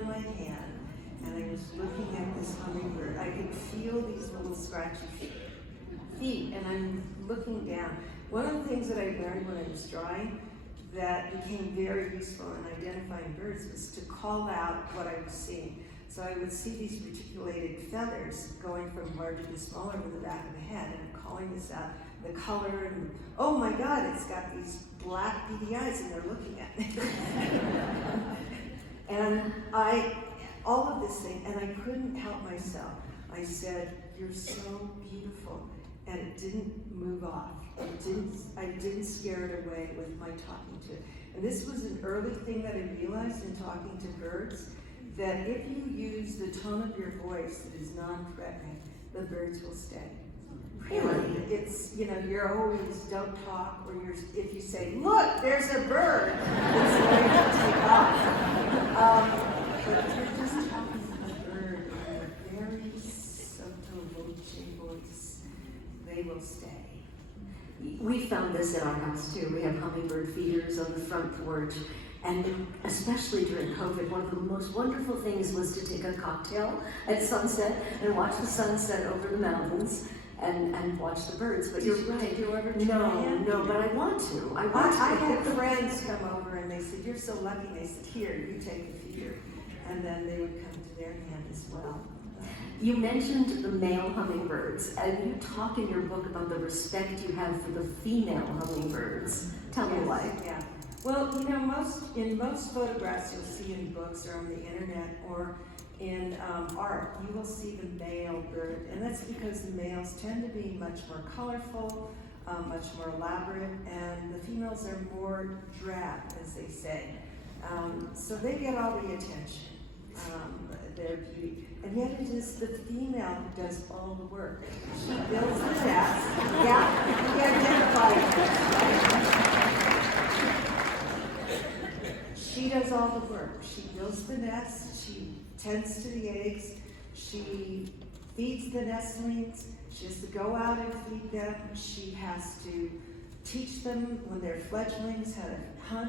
on my hand and I was looking at this hummingbird. I could feel these little scratchy feet, and I'm looking down. One of the things that I learned when I was drawing that became very useful in identifying birds was to call out what I was seeing. So I would see these reticulated feathers going from larger to smaller over the back of the head, and I'm calling this out, the color, and oh my God, it's got these black beady eyes and they're looking at me. And all of this thing, and I couldn't help myself. I said, "You're so beautiful," and it didn't move off. I didn't scare it away with my talking to it. And this was an early thing that I realized in talking to birds, that if you use the tone of your voice that is non-threatening, the birds will stay. Really? It's, you're always don't talk, or if you say, "Look, there's a bird," it's going to take off. But if you're just talking to the bird in a very sotto voce voice, they will stay. We found this in our house too. We have hummingbird feeders on the front porch. And especially during COVID, one of the most wonderful things was to take a cocktail at sunset and watch the sunset over the mountains and watch the birds. But you're right. Did you ever try it? No, but I want to. I had friends come over and they said, "You're so lucky." They said, "Here, you take the feeder." And then they would come to their hand as well. You mentioned the male hummingbirds, and you talk in your book about the respect you have for the female hummingbirds. Tell me why. Yeah. Well, in most photographs you'll see in books or on the internet or in art, you will see the male bird, and that's because the males tend to be much more colorful, much more elaborate, and the females are more drab, as they say. So they get all the attention, their beauty. And yet it is the female who does all the work. She builds the nest. Yeah, you identify it, right? She does all the work. She builds the nest, she tends to the eggs, she feeds the nestlings, she has to go out and feed them, she has to teach them when they're fledglings how to hunt.